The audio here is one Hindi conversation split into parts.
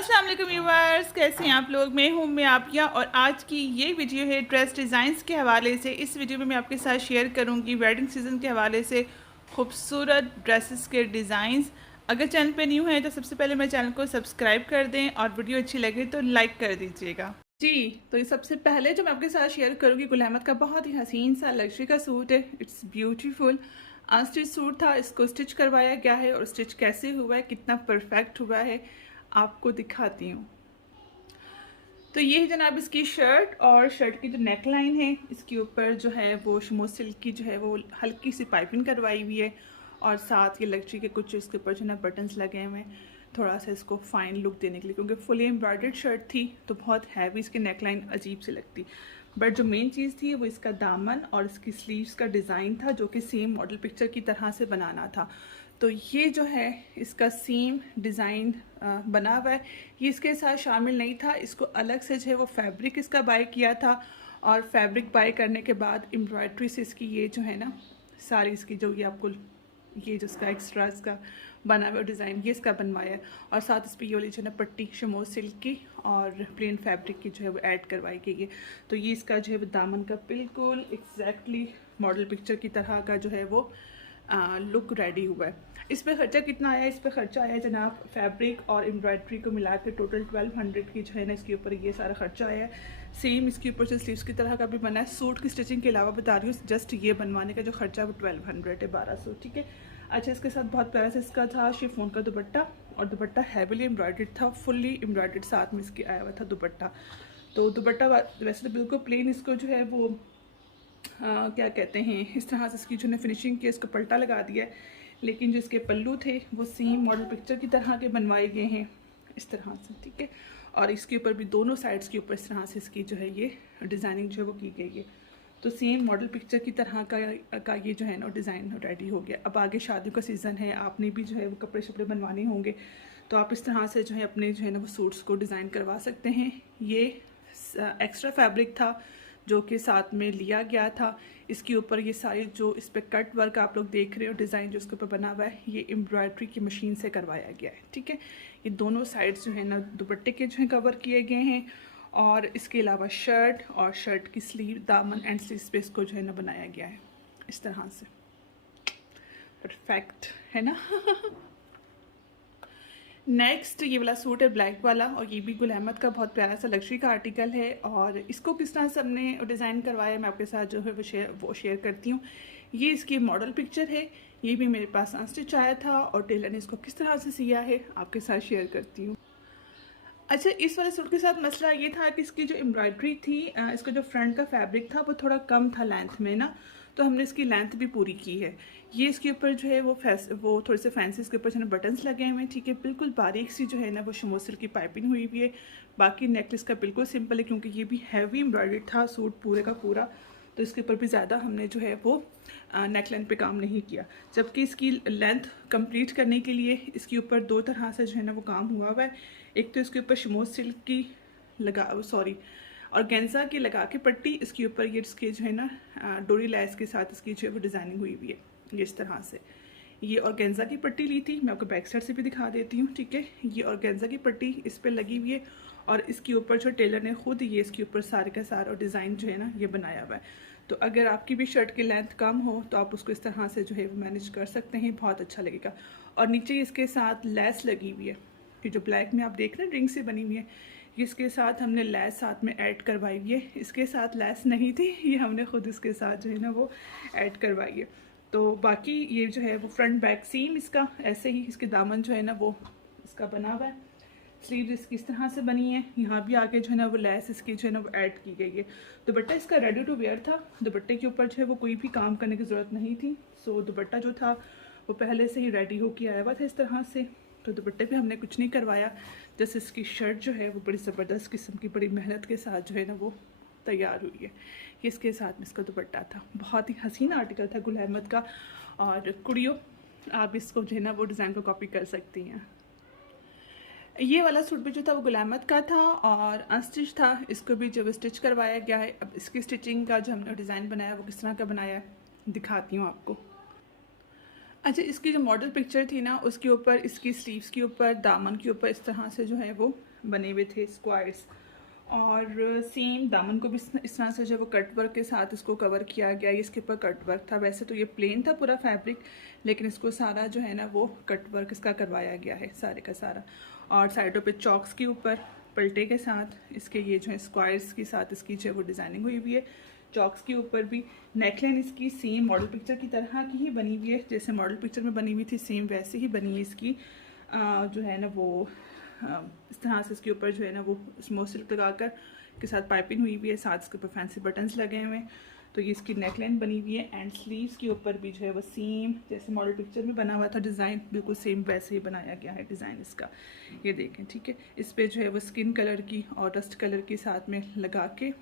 अस्सलाम वालेकुम व्यूअर्स, कैसे हैं आप लोग। मैं हूं मैं आपिया और आज की ये वीडियो है ड्रेस डिज़ाइंस के हवाले से। इस वीडियो में मैं आपके साथ शेयर करूंगी वेडिंग सीज़न के हवाले से खूबसूरत ड्रेसेस के डिज़ाइंस। अगर चैनल पे न्यू है तो सबसे पहले मेरे चैनल को सब्सक्राइब कर दें और वीडियो अच्छी लगे तो लाइक कर दीजिएगा जी। तो ये सबसे पहले जो मैं आपके साथ शेयर करूंगी गुल अहमद का बहुत ही हसीन सा लग्जरी का सूट है। इट्स ब्यूटीफुल अनस्टिच सूट था, इसको स्टिच करवाया गया है और स्टिच कैसे हुआ है, कितना परफेक्ट हुआ है आपको दिखाती हूँ। तो ये है जनाब इसकी शर्ट, और शर्ट की जो नेक लाइन है इसके ऊपर जो है वो शमो सिल्क की जो है वो हल्की सी पाइपिंग करवाई हुई है और साथ ये लग्जरी के कुछ इसके ऊपर जो है ना बटन्स लगे हुए हैं थोड़ा सा इसको फाइन लुक देने के लिए, क्योंकि फुली एम्ब्रॉयडर्ड शर्ट थी तो बहुत हैवी इसकी नेक लाइन अजीब सी लगती। बट जो मेन चीज़ थी वो इसका दामन और इसकी स्लीव्स का डिज़ाइन था जो कि सेम मॉडल पिक्चर की तरह से बनाना था। तो ये जो है इसका सेम डिज़ाइन बना हुआ है, ये इसके साथ शामिल नहीं था। इसको अलग से जो है वो फैब्रिक इसका बाय किया था और फैब्रिक बाय करने के बाद एम्ब्रॉयड्री से इसकी ये जो है ना सारी इसकी जो ये आपको ये जो इसका एक्स्ट्रा इसका बना हुआ डिज़ाइन ये इसका बनवाया है और साथ इस पर ये वाली जो है ना पट्टी शमो सिल्क की और प्लेन फैब्रिक की जो है वो ऐड करवाई गई है। तो ये इसका जो है वो दामन का बिल्कुल एग्जैक्टली मॉडल पिक्चर की तरह का जो है वो लुक रेडी हुआ है। इस पर खर्चा कितना आया? इस पर खर्चा आया जनाब फैब्रिक और एम्ब्रॉयड्री को मिला के टोटल 1200 की जो है ना इसके ऊपर ये सारा खर्चा आया है। सेम इसके ऊपर से स्लीव्स की तरह का भी बना है। सूट की स्टिचिंग के अलावा बता रही हूँ, जस्ट ये बनवाने का जो खर्चा वो 1200 है, 1200, ठीक है। अच्छा, इसके साथ बहुत प्यारा सा इसका था शिफॉन का दुपट्टा और दुपट्टा हैवीली एम्ब्रॉयडर्ड था, फुल्ली एम्ब्रॉयडर्ड साथ में इसके आया हुआ था दुपट्टा। तो दुपट्टा वैसे तो बिल्कुल प्लेन, इसको जो है वो क्या कहते हैं इस तरह से इसकी जो है फिनिशिंग की इसको पलटा लगा दिया है, लेकिन जो इसके पल्लू थे वो सेम मॉडल पिक्चर की तरह के बनवाए गए हैं इस तरह से, ठीक है। और इसके ऊपर भी दोनों साइड्स के ऊपर इस तरह से इसकी जो है ये डिज़ाइनिंग जो है वो की गई है। तो सेम मॉडल पिक्चर की तरह का ये जो है ना डिज़ाइन रेडी हो गया। अब आगे शादियों का सीज़न है, आपने भी जो है वो कपड़े शपड़े बनवाने होंगे तो आप इस तरह से जो है अपने जो है ना वो सूट्स को डिज़ाइन करवा सकते हैं। ये एक्स्ट्रा फैब्रिक था जो कि साथ में लिया गया था। इसके ऊपर ये सारी जो इस पर कट वर्क आप लोग देख रहे हो डिज़ाइन जो इसके ऊपर बना हुआ है ये एम्ब्रॉयड्री की मशीन से करवाया गया है, ठीक है। ये दोनों साइड्स जो है ना दुपट्टे के जो है कवर किए गए हैं और इसके अलावा शर्ट और शर्ट की स्लीव दामन एंड स्लीव पे इसको जो है ना बनाया गया है इस तरह से। परफेक्ट है ना। नेक्स्ट ये वाला सूट है ब्लैक वाला और ये भी गुल अहमद का बहुत प्यारा सा लग्जरी का आर्टिकल है और इसको किस तरह से हमने डिज़ाइन करवाया मैं आपके साथ जो है वो शेयर करती हूँ। ये इसकी मॉडल पिक्चर है, ये भी मेरे पास अनस्टिच आया था और टेलर ने इसको किस तरह से सिया है आपके साथ शेयर करती हूँ। अच्छा, इस वाले सूट के साथ मसला ये था कि इसकी जो एम्ब्रॉयड्री थी इसका जो फ्रंट का फैब्रिक था वो थोड़ा कम था लेंथ में ना, तो हमने इसकी लेंथ भी पूरी की है। ये इसके ऊपर जो है वो थोड़े से फैंसी इसके ऊपर जो है बटन्स लगे हुए हैं, ठीक है। बिल्कुल बारीक सी जो है ना वो शमो सिल्क की पाइपिंग हुई हुई है। बाकी नेकलेस का बिल्कुल सिंपल है क्योंकि ये भी हैवी एम्ब्रॉयडर्ड था सूट पूरे का पूरा, तो इसके ऊपर भी ज़्यादा हमने जो है वो नेक लेंथ पे काम नहीं किया। जबकि इसकी लेंथ कंप्लीट करने के लिए इसके ऊपर दो तरह से जो है ना वो काम हुआ हुआ है। एक तो इसके ऊपर शमो सिल्क की और गेंजा की लगा के पट्टी, इसके ऊपर ये इसके जो है ना डोरी लैस के साथ इसकी जो है वो डिज़ाइनिंग हुई हुई है ये इस तरह से। ये ऑर्गेन्जा की पट्टी ली थी, मैं आपको बैक साइड से भी दिखा देती हूँ, ठीक है। ये ऑर्गेन्जा की पट्टी इस पर लगी हुई है और इसके ऊपर जो टेलर ने खुद ये इसके ऊपर सारे का सारा डिज़ाइन जो है ना ये बनाया हुआ है। तो अगर आपकी भी शर्ट की लेंथ कम हो तो आप उसको इस तरह से जो है वो मैनेज कर सकते हैं, बहुत अच्छा लगेगा। और नीचे इसके साथ लेस लगी हुई है कि जो ब्लैक में आप देख रहे हैं रिंग से बनी हुई है, इसके साथ हमने लेस साथ में ऐड करवाई हुई है। इसके साथ लेस नहीं थी, ये हमने खुद इसके साथ जो है ना वो ऐड करवाई है। तो बाकी ये जो है वो फ्रंट बैक सेम इसका ऐसे ही, इसके दामन जो है ना वो इसका बना हुआ है। स्लीव इसकी इस तरह से बनी है, यहाँ भी आगे जो है ना वो लेस इसकी जो है ना वो ऐड की गई है। दुपट्टा इसका रेडी टू वेयर था, दुपट्टे के ऊपर जो है वो कोई भी काम करने की ज़रूरत नहीं थी। सो दुपट्टा जो था वो पहले से ही रेडी होके आया हुआ था इस तरह से, तो दुपट्टे पे हमने कुछ नहीं करवाया। जैसे इसकी शर्ट जो है वो बड़ी ज़बरदस्त किस्म की बड़ी मेहनत के साथ जो है ना वो तैयार हुई है। ये इसके साथ में इसका दुपट्टा था, बहुत ही हसीन आर्टिकल था गुल अहमद का। और कुड़ियों आप इसको जो है ना वो डिज़ाइन को कॉपी कर सकती हैं। ये वाला सूट भी जो था वो गुल अहमद का था और अनस्टिच था, इसको भी जो स्टिच करवाया गया है। अब इसकी स्टिचिंग का जो हमने डिज़ाइन बनाया वो किस तरह का बनाया है दिखाती हूँ आपको। अच्छा, इसकी जो मॉडल पिक्चर थी ना, उसके ऊपर इसकी स्लीव्स के ऊपर, दामन के ऊपर इस तरह से जो है वो बने हुए थे स्क्वायर्स, और सेम दामन को भी इस तरह से जो है वो कट वर्क के साथ इसको कवर किया गया। इसके ऊपर कट वर्क था, वैसे तो ये प्लेन था पूरा फैब्रिक, लेकिन इसको सारा जो है ना वो कट वर्क इसका करवाया गया है सारे का सारा। और साइडों पे चॉक्स के ऊपर पलटे के साथ इसके ये जो है स्क्वायर्स के साथ इसकी जो है वो डिज़ाइनिंग हुई हुई है। चॉक्स के ऊपर भी नेकलाइन इसकी सेम मॉडल पिक्चर की तरह की ही बनी हुई है, जैसे मॉडल पिक्चर में बनी हुई थी सेम वैसे ही बनी है इसकी। जो है ना वो इस तरह से इसके ऊपर जो है ना वो स्मोक सिल्क लगाकर के साथ पाइपिंग हुई हुई है, साथ इसके ऊपर फैंसी बटन्स लगे हुए हैं। तो ये इसकी नेकलाइन बनी हुई है, एंड स्लीव्स के ऊपर भी जो है वो सेम जैसे मॉडल पिक्चर में बना हुआ था डिज़ाइन, बिल्कुल सेम वैसे ही बनाया गया है डिज़ाइन इसका। ये देखें, ठीक है। इस पर जो है वो स्किन कलर की और डस्ट कलर की साथ में लगा के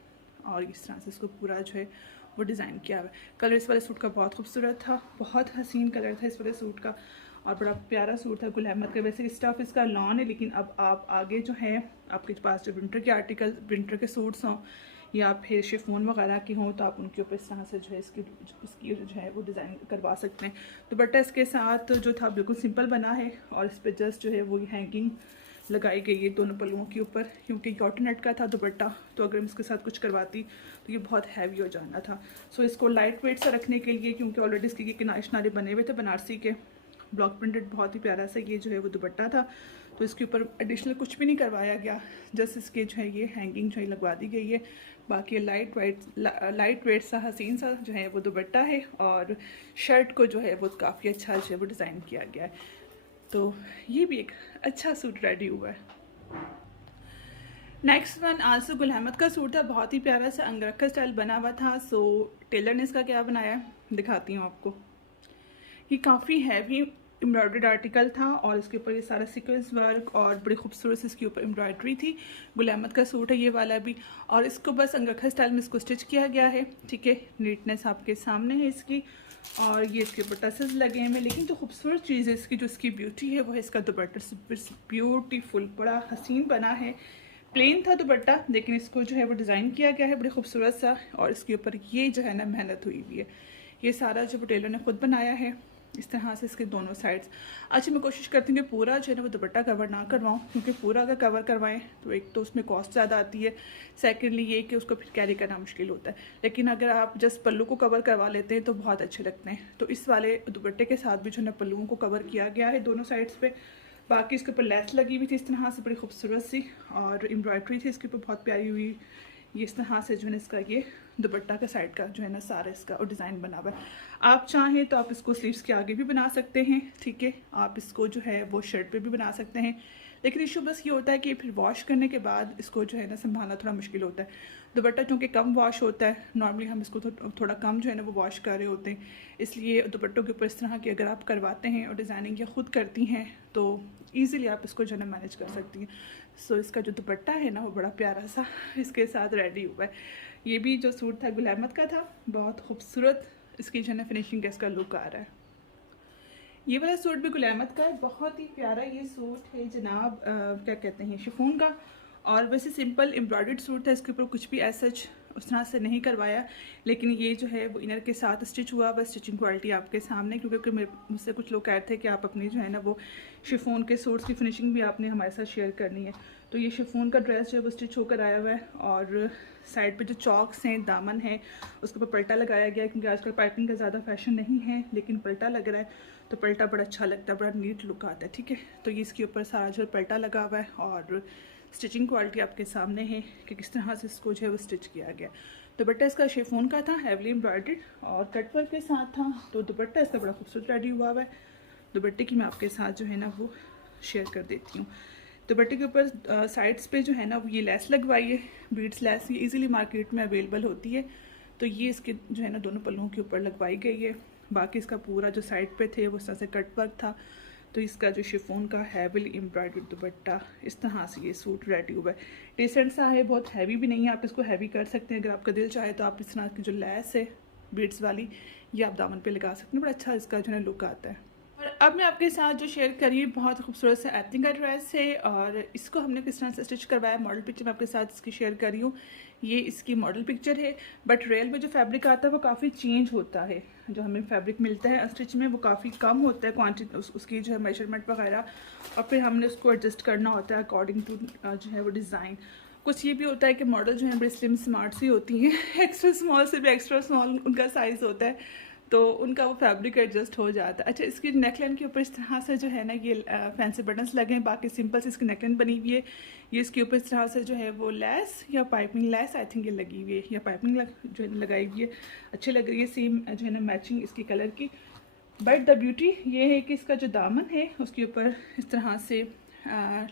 और इस तरह से इसको पूरा जो है वो डिज़ाइन किया हुआ है। कलर इस वाले सूट का बहुत खूबसूरत था, बहुत हसीन कलर था इस वाले सूट का, और बड़ा प्यारा सूट था गुल अहमद का। वैसे स्टफ़ इसका लॉन है, लेकिन अब आप आगे जो है आपके पास जो विंटर के आर्टिकल, विंटर के सूट्स हों या फिर शिफॉन वगैरह की हों, तो आप उनके ऊपर इस तरह से जो है इसकी जो है वो डिज़ाइन करवा सकते हैं। दुपट्टा इसके साथ जो था बिल्कुल सिंपल बना है, और इस पर जस्ट जो है वो हैंगिंग लगाई गई है दोनों पल्लुओं के ऊपर, क्योंकि कॉटन नेट का था दुपट्टा, तो अगर मैं इसके साथ कुछ करवाती तो ये बहुत हैवी हो जाना था। सो इसको लाइट वेट सा रखने के लिए, क्योंकि ऑलरेडी इसके किनारे शिनारे बने हुए थे बनारसी के, ब्लॉक प्रिंटेड बहुत ही प्यारा सा ये जो है वो दुपट्टा था, तो इसके ऊपर एडिशनल कुछ भी नहीं करवाया गया, जस्ट इसके जो है ये हैंगिंग जो है लगवा दी गई है। बाकी लाइट वेट सा हसीन सा जो है वो दुपट्टा है, और शर्ट को जो है वो काफ़ी अच्छा जो है वो डिज़ाइन किया गया है। तो ये भी एक अच्छा सूट रेडी हुआ है। नेक्स्ट वन आंसू गुल अहमद का सूट था, बहुत ही प्यारा सा अंगरखा स्टाइल बना हुआ था। सो टेलर ने इसका क्या बनाया है दिखाती हूँ आपको। ये काफ़ी हैवी एम्ब्रॉयडर्ड आर्टिकल था, और इसके ऊपर ये सारा सीक्वेंस वर्क और बड़ी खूबसूरत इसके ऊपर एम्ब्रॉयडरी थी। गुल अहमद का सूट है ये वाला भी, और इसको बस अंगरखा स्टाइल में इसको स्टिच किया गया है, ठीक है। नीटनेस आपके सामने है इसकी, और ये इसके ऊपर टसल्स लगे हैं। लेकिन जो खूबसूरत चीज़ है इसकी, जो इसकी ब्यूटी है, वो है इसका दुपट्टा। ब्यूटीफुल, बड़ा हसीन बना है। प्लेन था दुपट्टा, लेकिन इसको जो है वो डिज़ाइन किया गया है बड़ी खूबसूरत सा, और इसके ऊपर ये जो है ना मेहनत हुई हुई है। ये सारा जो टेलर ने खुद बनाया है इस तरह से इसके दोनों साइड्स। अच्छा, मैं कोशिश करती हूँ कि पूरा जो है ना वो दुपट्टा कवर ना करवाऊँ, क्योंकि पूरा अगर कवर करवाएं तो एक तो उसमें कॉस्ट ज़्यादा आती है, सेकेंडली ये कि उसको फिर कैरी करना मुश्किल होता है। लेकिन अगर आप जस्ट पल्लू को कवर करवा लेते हैं तो बहुत अच्छे लगते हैं। तो इस वाले दुपट्टे के साथ भी जो है ना पल्लुओं को कवर किया गया है दोनों साइड्स पे। बाकी इसके ऊपर लेस लगी हुई थी इस तरह से बड़ी खूबसूरत सी, और एम्ब्रॉयडरी थी इसके ऊपर बहुत प्यारी हुई। ये इस तरह से जो है इसका ये दुपट्टा का साइड का जो है ना सारा इसका और डिज़ाइन बना हुआ है। आप चाहें तो आप इसको स्लीव्स के आगे भी बना सकते हैं, ठीक है। आप इसको जो है वो शर्ट पे भी बना सकते हैं, लेकिन इशू बस ये होता है कि फिर वॉश करने के बाद इसको जो है ना संभालना थोड़ा मुश्किल होता है। दुपट्टा चूँकि कम वॉश होता है, नॉर्मली हम इसको थोड़ा कम जो है ना वो वॉश कर रहे होते हैं, इसलिए दुपट्टों के ऊपर इस तरह की अगर आप करवाते हैं और डिज़ाइनिंग या खुद करती हैं तो ईज़िली आप इसको जो है ना मैनेज कर सकती हैं। सो इसका जो दुपट्टा है ना वो बड़ा प्यारा सा इसके साथ रेडी हुआ है। ये भी जो सूट था गुल अहमद का था, बहुत खूबसूरत इसकी जो है ना फिनिशिंग का इसका लुक आ रहा है। ये वाला सूट भी गुल अहमद का है, बहुत ही प्यारा ये सूट है जनाब, क्या कहते हैं, शिफॉन का, और वैसे सिंपल एम्ब्रॉयडर्ड सूट था, इसके ऊपर कुछ भी ऐसा उस तरह से नहीं करवाया, लेकिन ये जो है वो इनर के साथ स्टिच हुआ हुआ। स्टिचिंग क्वालिटी आपके सामने, क्योंकि मुझसे कुछ लोग कहते थे कि आप अपनी जो है ना वो शिफॉन के सूट्स की फिनिशिंग भी आपने हमारे साथ शेयर करनी है। तो ये शिफॉन का ड्रेस जो है वो स्टिच होकर आया हुआ है, और साइड पे जो चॉक्स हैं, दामन है, उसके ऊपर पल्टा लगाया गया है, क्योंकि आजकल पाइपिंग का ज़्यादा फैशन नहीं है, लेकिन पल्टा लग रहा है, तो पल्टा बड़ा अच्छा लगता है, बड़ा नीट लुक आता है, ठीक है। तो ये इसके ऊपर सारा जो पल्टा लगा हुआ है, और स्टिचिंग क्वालिटी आपके सामने है कि किस तरह से इसको जो है वो स्टिच किया गया। दुपट्टा इसका शिफॉन का था, हैवली एम्ब्रॉयडर्ड और कट वर्क के साथ था, तो दुपट्टा इसका बड़ा खूबसूरत रेडी हुआ हुआ है। दुपट्टे की मैं आपके साथ जो है ना वो शेयर कर देती हूँ। दुपट्टे के ऊपर साइड्स पे जो है ना वो ये लेस लगवाई है, बीड्स लेस, ये इजीली मार्केट में अवेलेबल होती है, तो ये इसके जो है ना दोनों पल्लुओं के ऊपर लगवाई गई है। बाकी इसका पूरा जो साइड पे थे वो इस तरह से कट वर्क था। तो इसका जो शिफॉन का हैवी एम्ब्रॉयडर्ड दुपट्टा, इस तरह से ये सूट रेडी हुआ है। डिसेंट सा है, बहुत हैवी भी नहीं है, आप इसको हैवी कर सकते हैं अगर आपका दिल चाहे तो। आप इस तरह की जो लेस है बीड्स वाली, ये आप दामन पे लगा सकते हैं, बड़ा अच्छा इसका जो है लुक आता है। और अब मैं आपके साथ जो शेयर कर रही हूँ बहुत खूबसूरत सा एथनिक का ड्रेस है और इसको हमने किस तरह से स्टिच करवाया मॉडल पिक्चर मैं आपके साथ इसकी शेयर कर रही हूँ। ये इसकी मॉडल पिक्चर है, बट रियल में जो फैब्रिक आता है वो काफ़ी चेंज होता है। जो हमें फैब्रिक मिलता है स्टिच में वो काफ़ी कम होता है क्वान्टिटी, उसकी जो है मेजरमेंट वगैरह, और फिर हमने उसको एडजस्ट करना होता है अकॉर्डिंग टू जो है वो डिज़ाइन। कुछ ये भी होता है कि मॉडल जो है बड़ी स्लिम स्मार्ट सी होती हैं एक्स्ट्रा स्मॉल से भी एक्स्ट्रा स्मॉल उनका साइज़ होता है, तो उनका वो फैब्रिक एडजस्ट हो जाता है। अच्छा, इसकी नेकलाइन के ऊपर इस तरह से जो है ना ये फैंसी बटन्स लगे हैं, बाकी सिंपल से इसकी नेकलाइन बनी हुई है। ये इसके ऊपर इस तरह से जो है वो लेस या पाइपिंग लेस आई थिंक ये लगी हुई है या पाइपिंग जो है लगाई हुई है, अच्छी लग रही है, सेम जो है ना मैचिंग इसकी कलर की। बट द ब्यूटी ये है कि इसका जो दामन है उसके ऊपर इस तरह से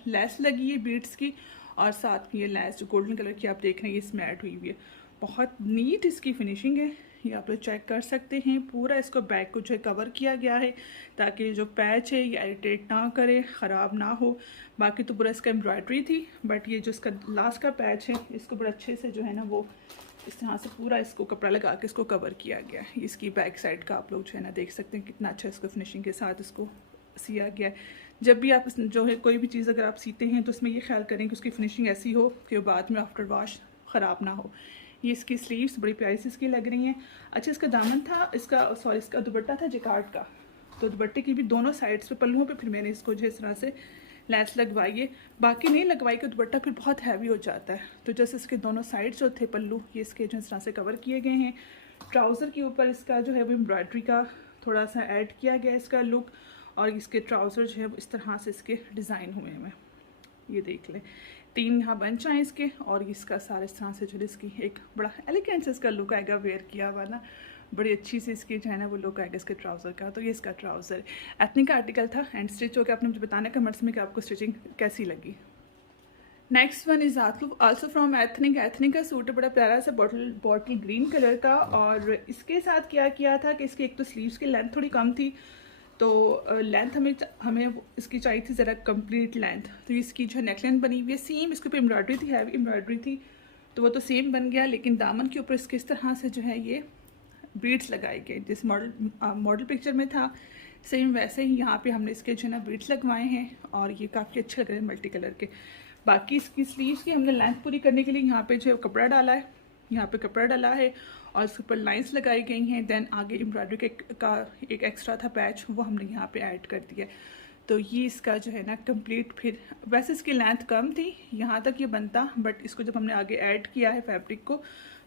लेस लगी है बीड्स की, और साथ में ये लेस जो गोल्डन कलर की आप देख रहे हैं ये स्मैट हुई हुई है। बहुत नीट इसकी फिनिशिंग है, ये आप लोग चेक कर सकते हैं। पूरा इसको बैक को जो है कवर किया गया है ताकि जो पैच है ये इरिटेट ना करे, ख़राब ना हो। बाकी तो पूरा इसका एम्ब्रॉयडरी थी, बट ये जो इसका लास्ट का पैच है इसको बड़ा अच्छे से जो है ना वो इस तरह से पूरा इसको कपड़ा लगा के इसको कवर किया गया है। इसकी बैक साइड का आप लोग जो है ना देख सकते हैं कितना अच्छा इसको फिनिशिंग के साथ इसको सिया गया है। जब भी आप जो है कोई भी चीज़ अगर आप सीते हैं तो उसमें ये ख्याल करें कि उसकी फिनिशिंग ऐसी हो कि बाद में आफ्टर वॉश ख़राब ना हो। ये इसकी स्लीव्स बड़ी प्यारी सी इसकी लग रही हैं। अच्छा, इसका दामन था इसका दुपट्टा था जिकार्ड का, तो दुपट्टे की भी दोनों साइड्स पे पल्लुओं पे फिर मैंने इसको जो इस तरह से लेस लगवाई है। बाकी नहीं लगवाई कि दुपट्टा फिर बहुत हैवी हो जाता है, तो जैसे इसके दोनों साइड्स जो थे पल्लू ये इसके जो इस तरह से कवर किए गए हैं। ट्राउज़र के ऊपर इसका जो है वो एम्ब्रॉयडरी का थोड़ा सा ऐड किया गया इसका लुक, और इसके ट्राउज़र जो है इस तरह से इसके डिज़ाइन हुए हैं। ये देख लें 3 यहाँ बंच आए इसके, और इसका सारा इस तरह से जो इसकी एक बड़ा एलिगेंट से इसका लुक आएगा वेयर किया हुआ ना, बड़ी अच्छी सी इसकी जो है ना वो लुक आएगा इसके ट्राउज़र का। तो ये इसका ट्राउज़र एथनिक का आर्टिकल था एंड स्टिच होकर आपने मुझे बताना कमेंट्स में कि आपको स्टिचिंग कैसी लगी। Next one is also from ethnic. Ethnic का सूट है बड़ा प्यारा सा बॉटल ग्रीन कलर का, और इसके साथ क्या किया था कि इसकी एक तो स्लीव्स की लेंथ थोड़ी कम थी, तो लेंथ हमें इसकी चाहिए थी ज़रा कंप्लीट लेंथ। तो इसकी जो नेकलाइन बनी हुई है सेम इसके ऊपर एम्ब्रॉयडरी थी, हैवी एम्ब्रॉयडरी थी, तो वो तो सेम बन गया, लेकिन दामन के ऊपर इसके इस तरह से जो है ये बीड्स लगाए गए जिस मॉडल पिक्चर में था सेम वैसे ही यहाँ पे हमने इसके जो है ना बीड्स लगवाए हैं, और ये काफ़ी अच्छे लग रहे हैं मल्टी कलर के। बाकी इसकी स्लीव्स की हमने लेंथ पूरी करने के लिए यहाँ पे जो है कपड़ा डाला है, यहाँ पे कपड़ा डाला है और इसके ऊपर लाइंस लगाई गई हैं। देन आगे एम्ब्रॉयडरी का एक एक्स्ट्रा था पैच, वो हमने यहाँ पे ऐड कर दिया। तो ये इसका जो है ना कंप्लीट, फिर वैसे इसकी लेंथ कम थी यहाँ तक ये बनता, बट इसको जब हमने आगे ऐड किया है फैब्रिक को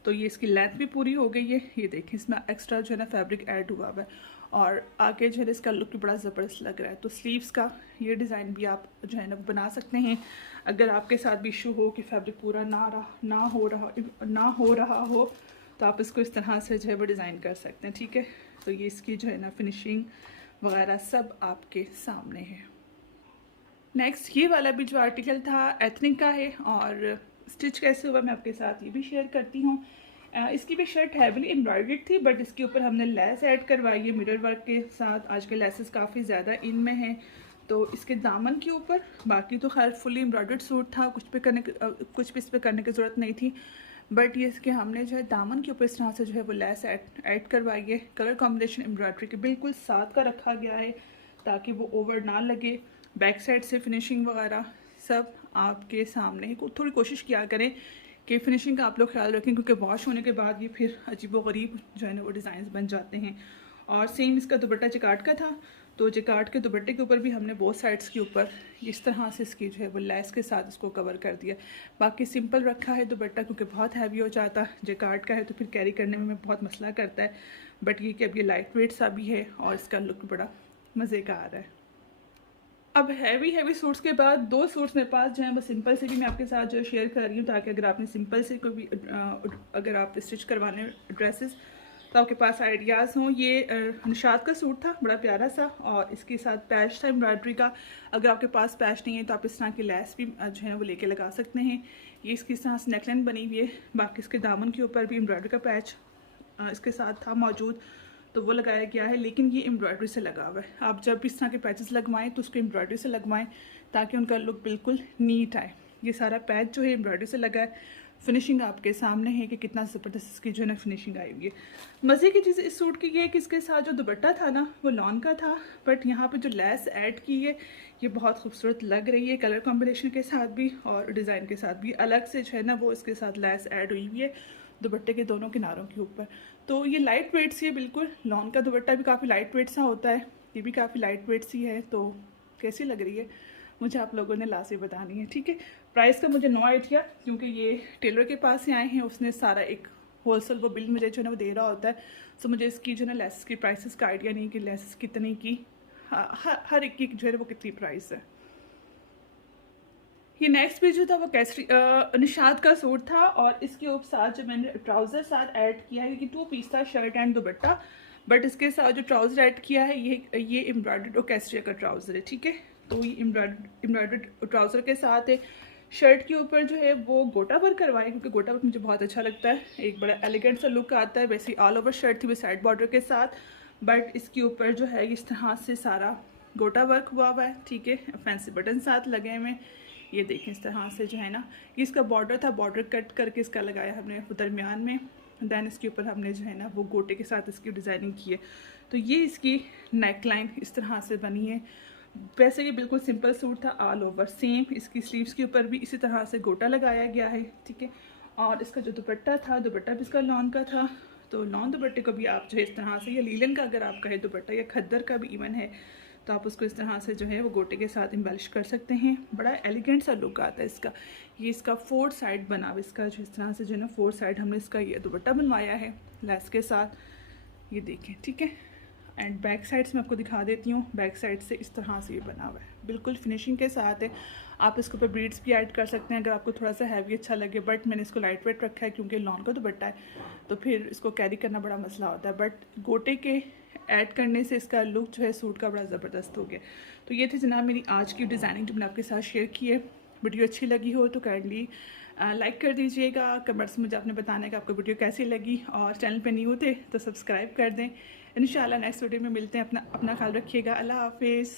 तो ये इसकी लेंथ भी पूरी हो गई है। ये देखें इसमें एक्स्ट्रा जो है ना फैब्रिक ऐड हुआ हुआ है, और आगे जो है इसका लुक भी बड़ा ज़बरदस्त लग रहा है। तो स्लीव्स का ये डिज़ाइन भी आप जो है ना बना सकते हैं। अगर आपके साथ भी इशू हो कि फैब्रिक पूरा ना हो रहा हो तो आप इसको इस तरह से जो है वो डिज़ाइन कर सकते हैं, ठीक है। तो ये इसकी जो है ना फिनिशिंग वगैरह सब आपके सामने है। नेक्स्ट ये वाला भी जो आर्टिकल था एथनिक का है, और स्टिच कैसे हुआ मैं आपके साथ ये भी शेयर करती हूँ। इसकी भी शर्ट हैवीली एम्ब्रॉयडर्ड थी, बट इसके ऊपर हमने लेस ऐड करवाई है मिरर वर्क के साथ। आजकल लेसेस काफ़ी ज़्यादा इन में हैं, तो इसके दामन के ऊपर, बाकी तो खैर फुली एम्ब्रॉयडर्ड सूट था, कुछ भी इस पर करने की ज़रूरत नहीं थी, बट ये इसके हमने जो है दामन के ऊपर इस तरह से जो है वो लेस ऐड करवाई है। कलर कॉम्बिनेशन एम्ब्रॉयडरी के बिल्कुल साथ का रखा गया है ताकि वो ओवर ना लगे। बैक साइड से फिनिशिंग वगैरह सब आपके सामने है। थोड़ी कोशिश किया करें कि फिनिशिंग का आप लोग ख्याल रखें, क्योंकि वॉश होने के बाद ये फिर अजीब व गरीब जो है ना वो डिज़ाइन बन जाते हैं। और सेम इसका दुपट्टा जिकार्ड का था, तो जिकार्ड के दुपट्टे के ऊपर भी हमने बोथ साइड्स के ऊपर इस तरह से इसकी जो है वो लेस के साथ इसको कवर कर दिया। बाकी सिंपल रखा है दुपट्टा, क्योंकि बहुत हैवी हो जाता है, जिकार्ड का है तो फिर कैरी करने में बहुत मसला करता है। बट ये कि अब ये लाइट वेट सा भी है और इसका लुक बड़ा मज़े का आ रहा है। अब हैवी सूट्स के बाद 2 सूट्स मेरे पास जो हैं वो सिंपल से भी मैं आपके साथ जो शेयर कर रही हूँ, ताकि अगर आपने सिंपल से कोई भी अगर आप स्टिच करवाने ड्रेसेस तो आपके पास आइडियाज़ हों। ये निशात का सूट था बड़ा प्यारा सा, और इसके साथ पैच था एम्ब्रॉयडरी का। अगर आपके पास पैच नहीं है तो आप इस तरह की लेस भी जो है वो लेके लगा सकते हैं। ये इसकी इस तरह से नेकलाइन बनी हुई है, बाकी इसके दामन के ऊपर भी एम्ब्रॉयडरी का पैच इसके साथ था मौजूद, तो वो लगाया गया है, लेकिन ये एम्ब्रॉयडरी से लगा हुआ है। आप जब भी इस तरह के पैचेस लगवाएं तो उसको एम्ब्रॉयडरी से लगवाएं ताकि उनका लुक बिल्कुल नीट आए। ये सारा पैच जो है एम्ब्रॉयडरी से लगा है, फिनिशिंग आपके सामने है कि कितना ज़बरदस्त इसकी जो है ना फिनिशिंग आई हुई है। मज़े की चीज़ इस सूट की ये है कि इसके साथ जो दुपट्टा था ना वो लॉन का था, बट यहाँ पे जो लेस ऐड की है ये बहुत खूबसूरत लग रही है, कलर कॉम्बिनेशन के साथ भी और डिज़ाइन के साथ भी। अलग से जो है ना वो इसके साथ लेस ऐड हुई हुई है दुपट्टे के दोनों किनारों के ऊपर। तो ये लाइट वेट सी है बिल्कुल, लॉन का दुपट्टा भी काफ़ी लाइट वेट सा होता है, ये भी काफ़ी लाइट वेट सी है। तो कैसी लग रही है मुझे आप लोगों ने लास्ट में बतानी है, ठीक है। प्राइस का मुझे नो आइडिया, क्योंकि ये टेलर के पास ही आए हैं, उसने सारा एक होलसेल वो बिल मुझे जो है ना वो दे रहा होता है। सो मुझे इसकी जो है ना लेसेस की प्राइसेस का आइडिया नहीं कि लेसेस कितने की, हर एक की जो है वो कितनी प्राइस है। ये नेक्स्ट भी जो था वो कैसरी निशाद का सूट था, और इसके ऊपर साथ जो मैंने ट्राउज़र साथ ऐड किया है, क्योंकि 2 पीस था शर्ट एंड दुपट्टा, बट इसके साथ जो ट्राउज़र ऐड किया है ये एम्ब्रॉयडर्ड और कैसरिया का ट्राउज़र है, ठीक है। तो ये एम्ब्रॉयडर्ड ट्राउज़र के साथ है। शर्ट के ऊपर जो है वो गोटा वर्क करवाएं, क्योंकि गोटा वर्क मुझे बहुत अच्छा लगता है, एक बड़ा एलिगेंट सा लुक आता है। वैसे ऑल ओवर शर्ट थी वो साइड बॉर्डर के साथ, बट इसके ऊपर जो है इस तरह से सारा गोटा वर्क हुआ है, ठीक है। फैंसी बटन साथ लगे हुए, ये देखें इस तरह से जो है ना, ये इसका बॉर्डर था, बॉर्डर कट करके इसका लगाया हमने दरमियान में, देन इसके ऊपर हमने जो है ना वो गोटे के साथ इसकी डिज़ाइनिंग की है। तो ये इसकी नेक लाइन इस तरह से बनी है। वैसे ये बिल्कुल सिंपल सूट था, ऑल ओवर सेम। इसकी स्लीव्स के ऊपर भी इसी तरह से गोटा लगाया गया है, ठीक है। और इसका जो दुपट्टा था, दुपट्टा भी इसका लॉन का था। तो लॉन दुपट्टे को भी आप जो है इस तरह से, या लीलन का अगर आपका है दुपट्टा, या खद्दर का भी इवन है, तो आप उसको इस तरह से जो है वो गोटे के साथ एम्बेलिश कर सकते हैं। बड़ा एलिगेंट सा लुक आता है इसका। ये इसका 4 साइड बना हुआ, इसका जो इस तरह से जो है ना 4 साइड हमने इसका ये दुपट्टा बनवाया है लेस के साथ, ये देखें, ठीक है। एंड बैक साइड से मैं आपको दिखा देती हूँ, बैक साइड से इस तरह से ये बना हुआ है, बिल्कुल फिनिशिंग के साथ है। आप इसके ऊपर बीड्स भी ऐड कर सकते हैं अगर आपको थोड़ा सा हैवी अच्छा लगे, बट मैंने इसको लाइट वेट रखा है क्योंकि लॉन का दुपट्टा है, तो फिर इसको कैरी करना बड़ा मसला होता है। बट गोटे के ऐड करने से इसका लुक जो है सूट का बड़ा ज़बरदस्त हो गया। तो ये थी जनाब मेरी आज की डिज़ाइनिंग जो मैंने आपके साथ शेयर की है। वीडियो अच्छी लगी हो तो काइंडली लाइक कर दीजिएगा, कमेंट्स में मुझे आपने बताना है कि आपको वीडियो कैसी लगी, और चैनल पे न्यू थे तो सब्सक्राइब कर दें। इंशाल्लाह नेक्स्ट वीडियो में मिलते हैं। अपना ख्याल रखिएगा। अल्लाह हाफिज़।